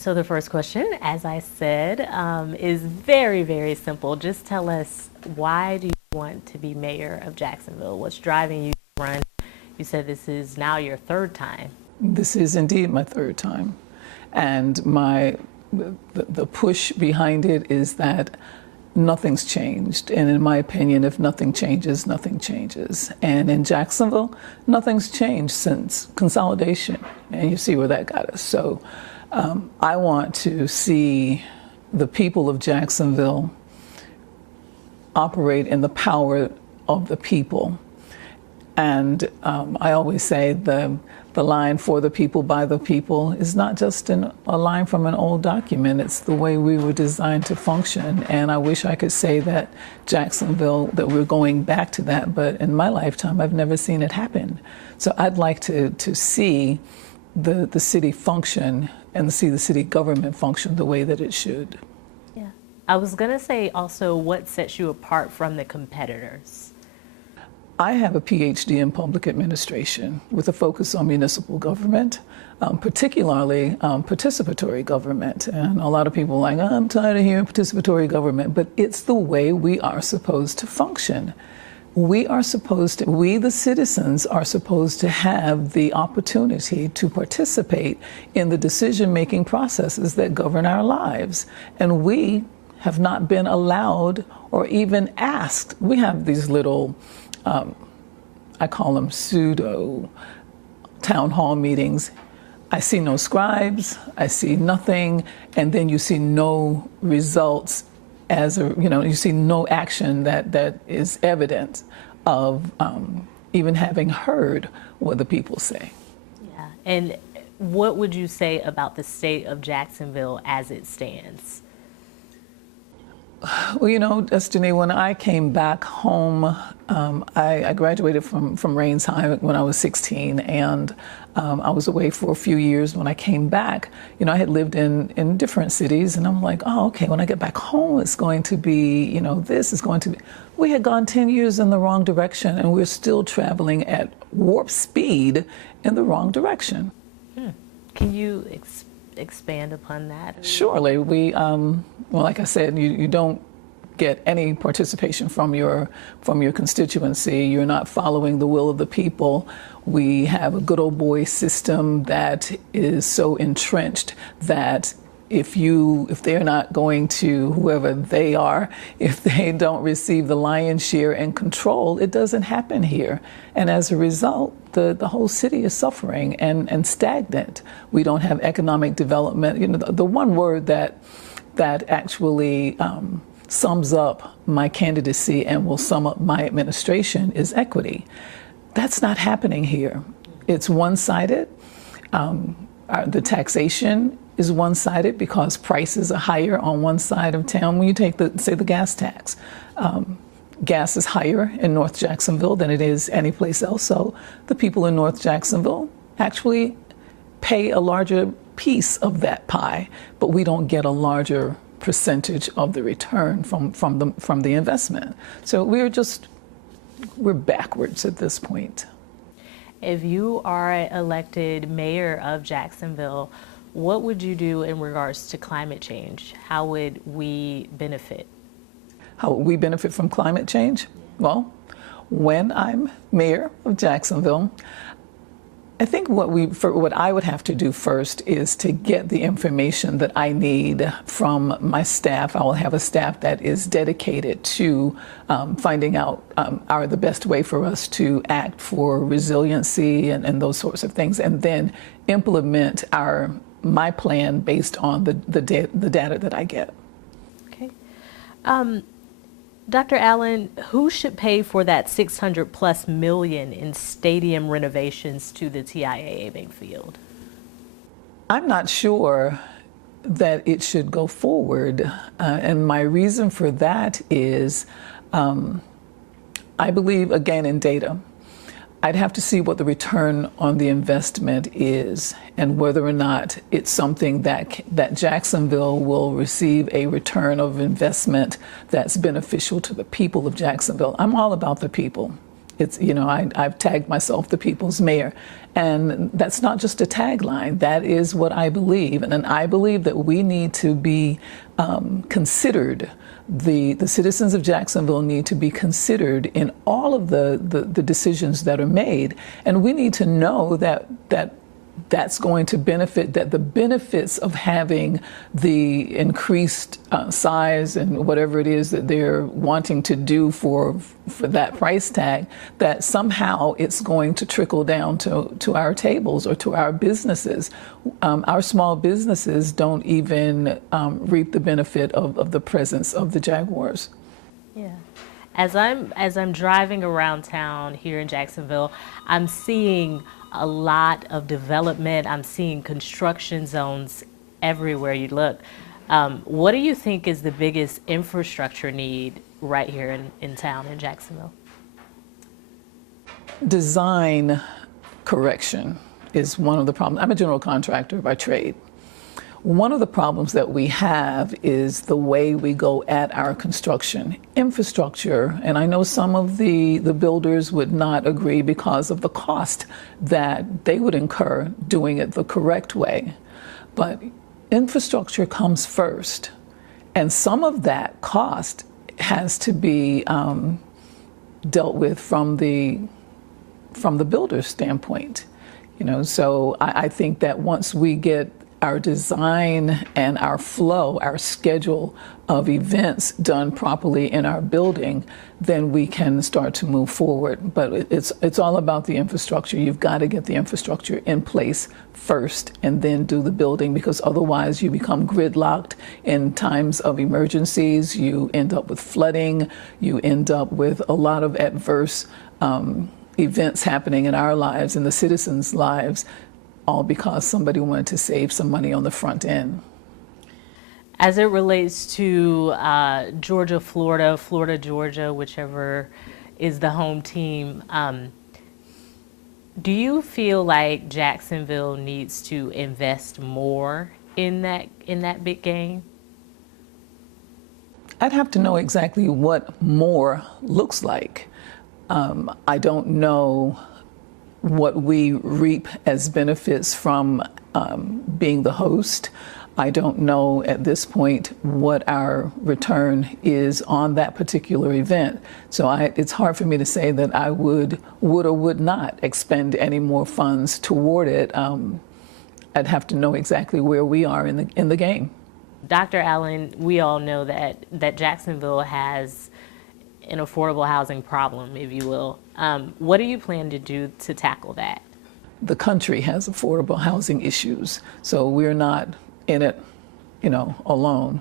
So the first question, as I said, is very, very simple. Just tell us, why do you want to be mayor of Jacksonville? What's driving you to run? You said this is now your third time. This is indeed my third time. And the push behind it is that nothing's changed. And in my opinion, if nothing changes, nothing changes. And in Jacksonville, nothing's changed since consolidation. And you see where that got us. So I want to see the people of Jacksonville operate in the power of the people. And I always say the line "for the people, by the people" is not just a line from an old document. It's the way we were designed to function. And I wish I could say that Jacksonville, that we're going back to that. But in my lifetime, I've never seen it happen. So I'd like to see the city function and see the city government function the way that it should. Yeah. I was going to say also, what sets you apart from the competitors? I have a PhD in public administration with a focus on municipal government, particularly participatory government. And a lot of people are like, I'm tired of hearing participatory government, but it's the way we are supposed to function. We, the citizens, are supposed to have the opportunity to participate in the decision-making processes that govern our lives. And we have not been allowed or even asked. We have these little I call them pseudo town hall meetings. I see no scribes, I see nothing, and then you see no results you see no action that is evident of even having heard what the people say. Yeah, and what would you say about the state of Jacksonville as it stands? Well, Destiny, when I came back home, I graduated from Rains High when I was 16, and I was away for a few years. When I came back, I had lived in different cities, and I'm like, oh, okay, when I get back home, it's going to be, this is going to be. We had gone 10 years in the wrong direction, and we're still traveling at warp speed in the wrong direction. Can you expand upon that? Surely. Well, like I said, you don't get any participation from your constituency. You're not following the will of the people. We have a good old boy system that is so entrenched that if they're not going to, whoever they are, if they don't receive the lion's share and control, it doesn't happen here. And as a result, the whole city is suffering and stagnant. We don't have economic development. The one word that actually sums up my candidacy and will sum up my administration is equity. That's not happening here. It's one-sided. The taxation is one-sided because prices are higher on one side of town. When you take say the gas tax, gas is higher in North Jacksonville than it is anyplace else. So the people in North Jacksonville actually pay a larger piece of that pie, but we don't get a larger percentage of the return from the investment. So we're backwards at this point. If you are elected mayor of Jacksonville, what would you do in regards to climate change? How would we benefit? How would we benefit from climate change? Well, when I'm mayor of Jacksonville, I think what I would have to do first is to get the information that I need from my staff. I will have a staff that is dedicated to finding out the best way for us to act for resiliency and those sorts of things, and then implement my plan based on the data that I get. Okay. Dr. Allen, who should pay for that $600+ million in stadium renovations to the TIAA Bank Field? I'm not sure that it should go forward. And my reason for that is I believe, again, in data. I'd have to see what the return on the investment is and whether or not it's something that Jacksonville will receive a return of investment that's beneficial to the people of Jacksonville. I'm all about the people. I've tagged myself the people's mayor. And that's not just a tagline. That is what I believe. And I believe that we need to be considered. The citizens of Jacksonville need to be considered in all of the decisions that are made. And we need to know that's going to benefit, that the benefits of having the increased size and whatever it is that they're wanting to do for that price tag, that somehow it's going to trickle down to our tables or to our businesses. Our small businesses don't even reap the benefit of the presence of the Jaguars. Yeah. As I'm driving around town here in Jacksonville, I'm seeing a lot of development. I'm seeing construction zones everywhere you look. What do you think is the biggest infrastructure need right here in town in Jacksonville? Design correction is one of the problems. I'm a general contractor by trade. One of the problems that we have is the way we go at our construction. Infrastructure, and I know some of the builders would not agree because of the cost that they would incur doing it the correct way. But infrastructure comes first, and some of that cost has to be dealt with from the builder's standpoint. So I think that once we get our design and our flow, our schedule of events done properly in our building, then we can start to move forward. But it's all about the infrastructure. You've got to get the infrastructure in place first and then do the building, because otherwise you become gridlocked in times of emergencies. You end up with flooding. You end up with a lot of adverse events happening in our lives and the citizens' lives, all because somebody wanted to save some money on the front end. As it relates to Georgia, Florida, Georgia, whichever is the home team, do you feel like Jacksonville needs to invest more in that big game? I'd have to know exactly what more looks like. I don't know what we reap as benefits from being the host. I don't know at this point what our return is on that particular event. So it's hard for me to say that I would or would not expend any more funds toward it. I'd have to know exactly where we are in the game. Dr. Allen, we all know that Jacksonville has an affordable housing problem, if you will. What do you plan to do to tackle that? The country has affordable housing issues, so we're not in it, alone.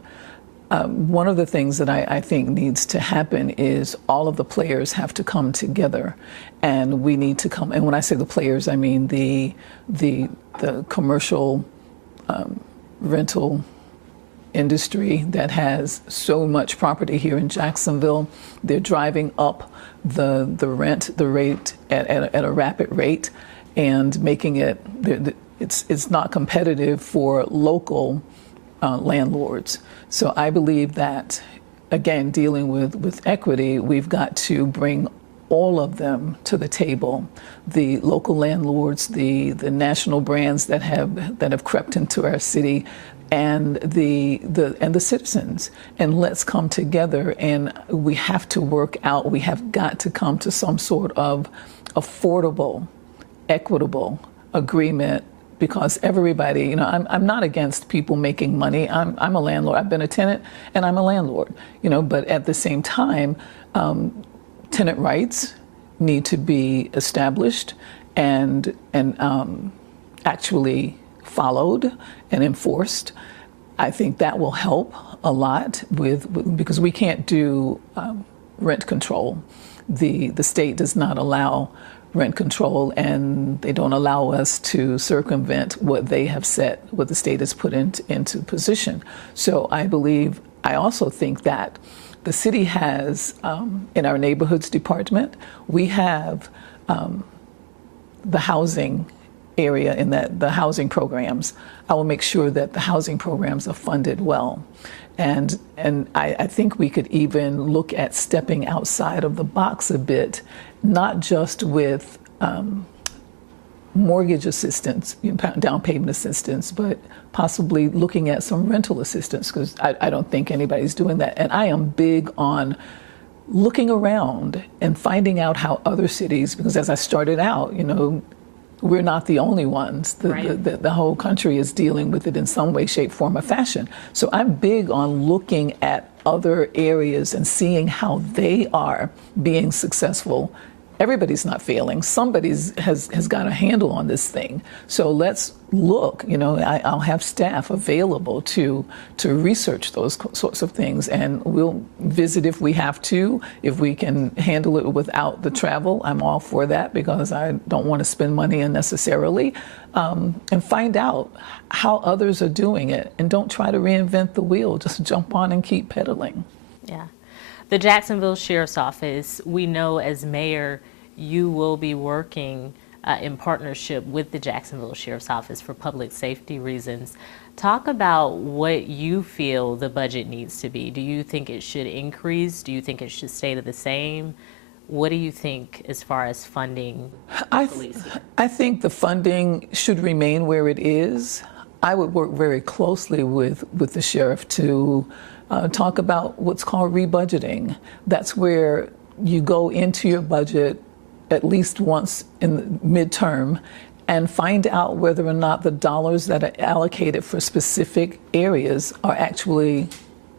One of the things that I think needs to happen is all of the players have to come together, and we need to come. And when I say the players, I mean the commercial rental industry that has so much property here in Jacksonville. They're driving up the rate at a rapid rate and making it's not competitive for local landlords. So I believe that, again, dealing with equity, we've got to bring all of them to the table. The local landlords, the national brands that have crept into our city, and the citizens, and let's come together, and we have to work out. We have got to come to some sort of affordable, equitable agreement, because everybody, I'm not against people making money. I'm a landlord. I've been a tenant, and I'm a landlord. But at the same time, tenant rights need to be established and actually followed and enforced. I think that will help a lot because we can't do rent control. The state does not allow rent control, and they don't allow us to circumvent what they have set, what the state has put into position. So I also think that the city has, in our neighborhoods department, we have the housing area in the housing programs. I will make sure that the housing programs are funded well. And I think we could even look at stepping outside of the box a bit not just with mortgage assistance, down payment assistance, but possibly looking at some rental assistance, because I don't think anybody's doing that. And I am big on looking around and finding out how other cities, because as I started out, we're not the only ones. The whole country is dealing with it in some way, shape, form, or fashion. So I'm big on looking at other areas and seeing how they are being successful. Everybody's not failing. Somebody has got a handle on this thing. So let's look. I'll have staff available to research those sorts of things, and we'll visit if we have to. If we can handle it without the travel, I'm all for that, because I don't want to spend money unnecessarily. And find out how others are doing it, and don't try to reinvent the wheel. Just jump on and keep pedaling. Yeah. The Jacksonville Sheriff's Office, we know as mayor, you will be working in partnership with the Jacksonville Sheriff's Office for public safety reasons. Talk about what you feel the budget needs to be. Do you think it should increase? Do you think it should stay the same? What do you think as far as funding police? I think the funding should remain where it is. I would work very closely with the sheriff to talk about what's called rebudgeting. That's where you go into your budget at least once in the midterm and find out whether or not the dollars that are allocated for specific areas are actually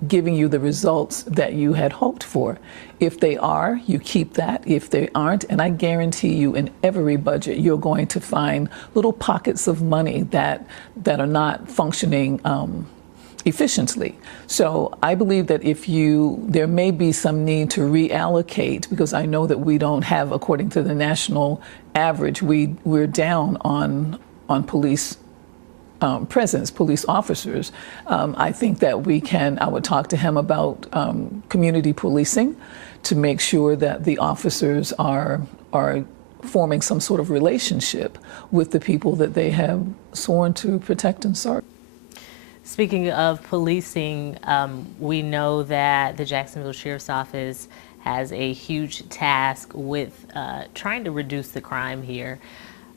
giving you the results that you had hoped for. If they are, you keep that. If they aren't, and I guarantee you in every budget, you're going to find little pockets of money that are not functioning efficiently. So I believe that there may be some need to reallocate, because I know that we don't have, according to the national average, we're down on police presence, police officers. I think that I would talk to him about community policing to make sure that the officers are forming some sort of relationship with the people that they have sworn to protect and serve. Speaking of policing, we know that the Jacksonville Sheriff's Office has a huge task with trying to reduce the crime here.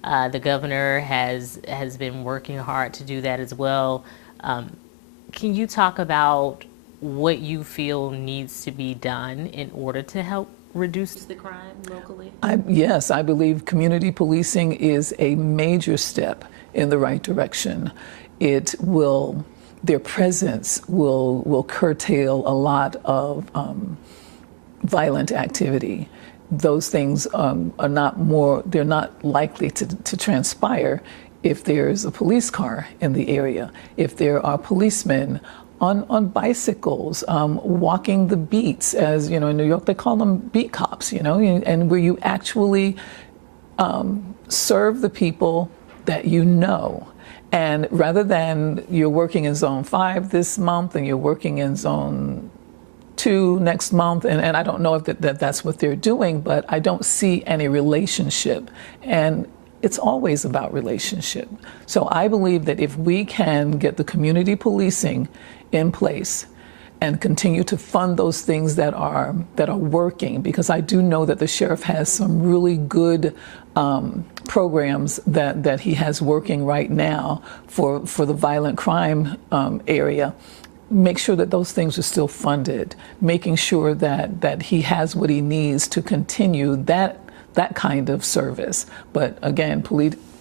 The governor has been working hard to do that as well. Can you talk about what you feel needs to be done in order to help reduce the crime locally? Yes, I believe community policing is a major step in the right direction. Their presence will curtail a lot of violent activity. Those things they're not likely to transpire if there's a police car in the area, if there are policemen on bicycles, walking the beats, as in New York they call them beat cops, and where you actually serve the people that you know. And rather than you're working in zone 5 this month and you're working in zone 2 next month, and I don't know if that's what they're doing, but I don't see any relationship. And it's always about relationship. So I believe that if we can get the community policing in place and continue to fund those things that are working, because I do know that the sheriff has some really good programs that he has working right now for the violent crime area. Make sure that those things are still funded, making sure that he has what he needs to continue that kind of service. But again,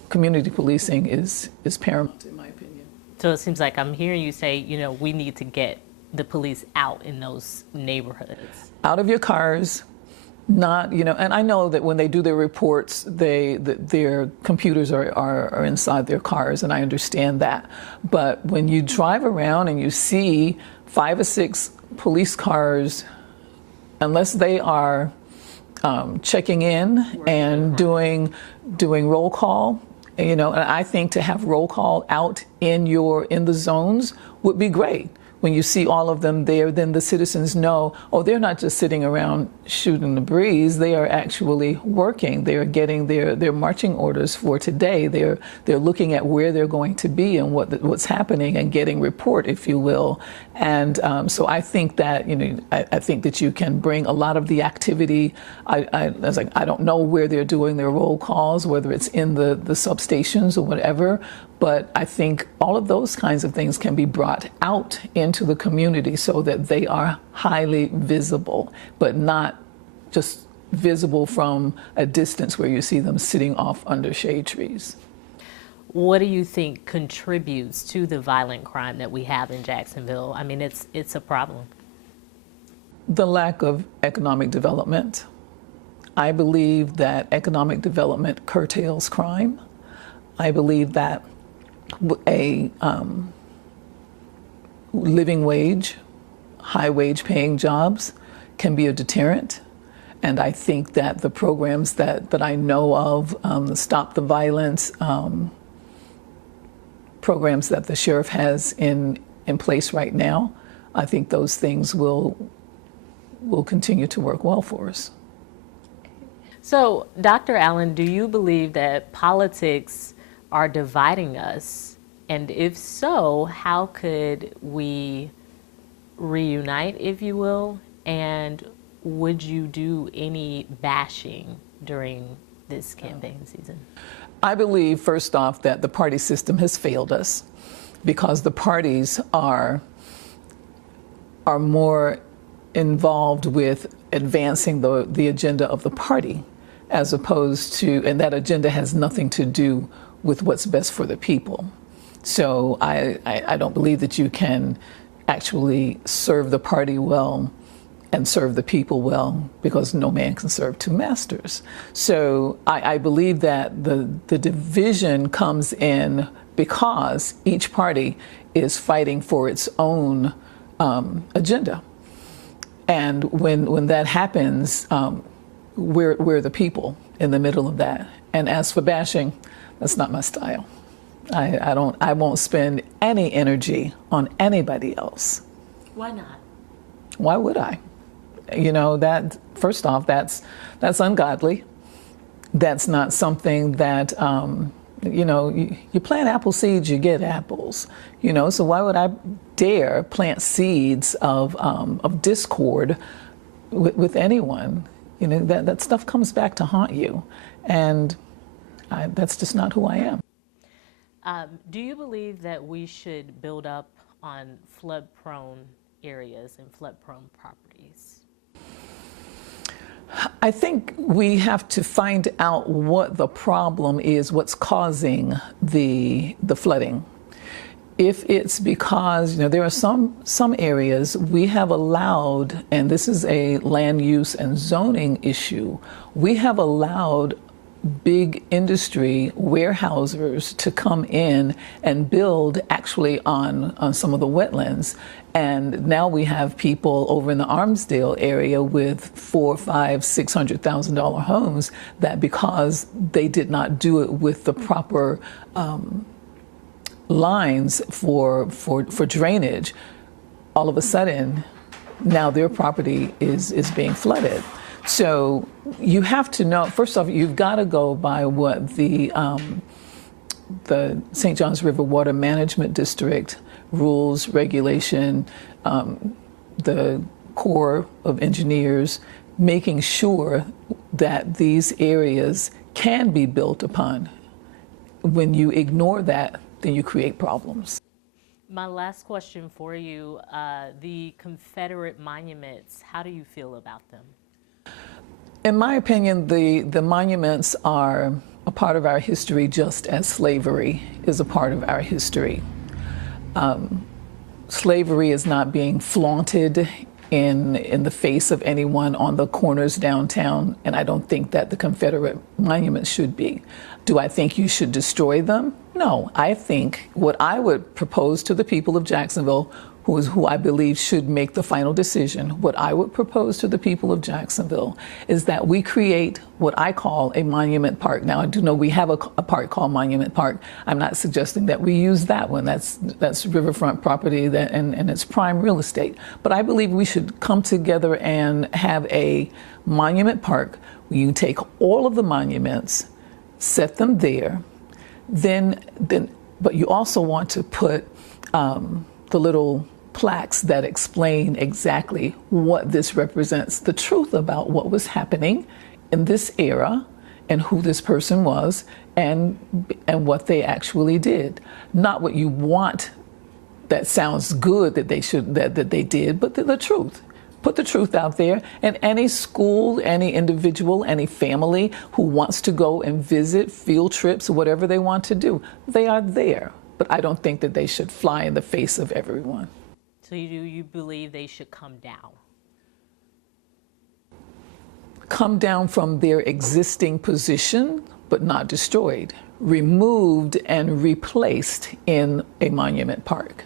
community policing is paramount in my opinion. So it seems like I'm hearing you say, we need to get the police out in those neighborhoods. Out of your cars, not, and I know that when they do their reports, their computers are inside their cars, and I understand that. But when you drive around and you see 5 or 6 police cars, unless they are checking in and doing roll call, and I think to have roll call out in the zones would be great. when you see all of them there, then the citizens know, oh, they're not just sitting around shooting the breeze. They are actually working. They are getting their marching orders for today. They're looking at where they're going to be and what's happening and getting report, if you will. And so I think that, I think that you can bring a lot of the activity. I don't know where they're doing their roll calls, whether it's in the substations or whatever, but I think all of those kinds of things can be brought out into the community so that they are highly visible, but not just visible from a distance where you see them sitting off under shade trees. What do you think contributes to the violent crime that we have in Jacksonville? I mean, it's a problem. The lack of economic development. I believe that economic development curtails crime. I believe that a living wage, high wage paying jobs can be a deterrent. And I think that the programs that I know of, the Stop the Violence, programs that the sheriff has in place right now, I think those things will continue to work well for us. So, Dr. Allen, do you believe that politics are dividing us? And if so, how could we reunite, if you will? And would you do any bashing during this campaign season? I believe, first off, that the party system has failed us because the parties are more involved with advancing the agenda of the party, as opposed to, and that agenda has nothing to do with what's best for the people. So I don't believe that you can actually serve the party well and serve the people well, because no man can serve two masters. So I believe that the division comes in because each party is fighting for its own agenda. And when that happens, we're the people in the middle of that. And as for bashing, that's not my style. I won't spend any energy on anybody else. Why not? Why would I? That, first off, that's ungodly. That's not something that, you plant apple seeds, you get apples. So why would I dare plant seeds of discord with anyone? That stuff comes back to haunt you. And that's just not who I am. Do you believe that we should build up on flood-prone areas and flood-prone properties? I think we have to find out what the problem is, what's causing the flooding. If it's because, there are some areas we have allowed, and this is a land use and zoning issue, we have allowed big industry warehousers to come in and build actually on some of the wetlands. And now we have people over in the Armsdale area with $400,000, $500,000, $600,000 homes that, because they did not do it with the proper lines for drainage, all of a sudden now their property is being flooded. So you have to know, first off, you've got to go by what the St. Johns River Water Management District rules, regulation, the Corps of Engineers, making sure that these areas can be built upon. When you ignore that, then you create problems. My last question for you, the Confederate monuments, how do you feel about them? In my opinion, the monuments are a part of our history, just as slavery is a part of our history. Slavery is not being flaunted in the face of anyone on the corners downtown, and I don't think that the Confederate monuments should be. Do I think you should destroy them? No. I think what I would propose to the people of Jacksonville who I believe should make the final decision, what I would propose to the people of Jacksonville is that we create what I call a monument park. Now, I do know we have a park called Monument Park. I'm not suggesting that we use that one. That's riverfront property and it's prime real estate. But I believe we should come together and have a monument park where you take all of the monuments, set them there, but you also want to put the little plaques that explain exactly what this represents, the truth about what was happening in this era and who this person was and what they actually did. Not what you want that sounds good that they did, but the truth. Put the truth out there, and any school, any individual, any family who wants to go and visit, field trips, whatever they want to do, they are there. But I don't think that they should fly in the face of everyone. So you believe they should come down? Come down from their existing position, but not destroyed, removed and replaced in a monument park.